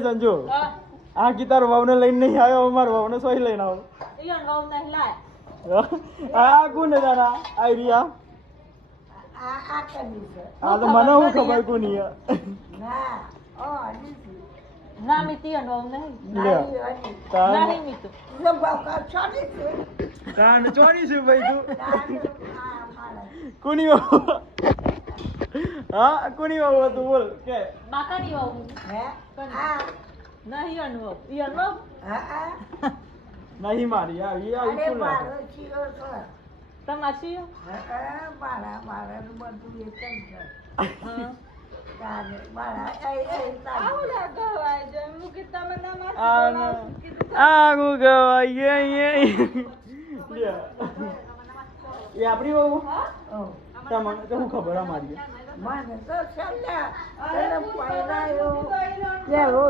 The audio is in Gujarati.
સંજુ આ ગીતાર વાવને લઈને નહીં આવ્યો અમાર વાવને સોય લઈને આવો ઈયન વાવ નહીં લાય આ કોને દાદા આઈડિયા આ કરી છે આ તો મને હું ખબર કોની ના ઓ દીદી ના મિતિયન વાવ નહીં નહીં મિતુ લો બાકા છોડી છે કાન ચોરી છે ભાઈ તું મારા કોની વાવ હા કોની વાવ હતું બોલ કે બાકાની વાવ હે આ નહીં ઈયન વાવ હા નહીં મારી આ ઈ આ અરે કોણ લાગે મારો ચીરો છે તમાસી હા મારા બધું એક જ છે હા તારે મારા એ તારે આવડા ગવાય છે મુકે તમે ના માસી આ ગુ ગવાય એ આપણી વાવ ઓ તમને તો હું ખબર આ મારી મને તો ચાલ્યા તને પહેરાયો પેલો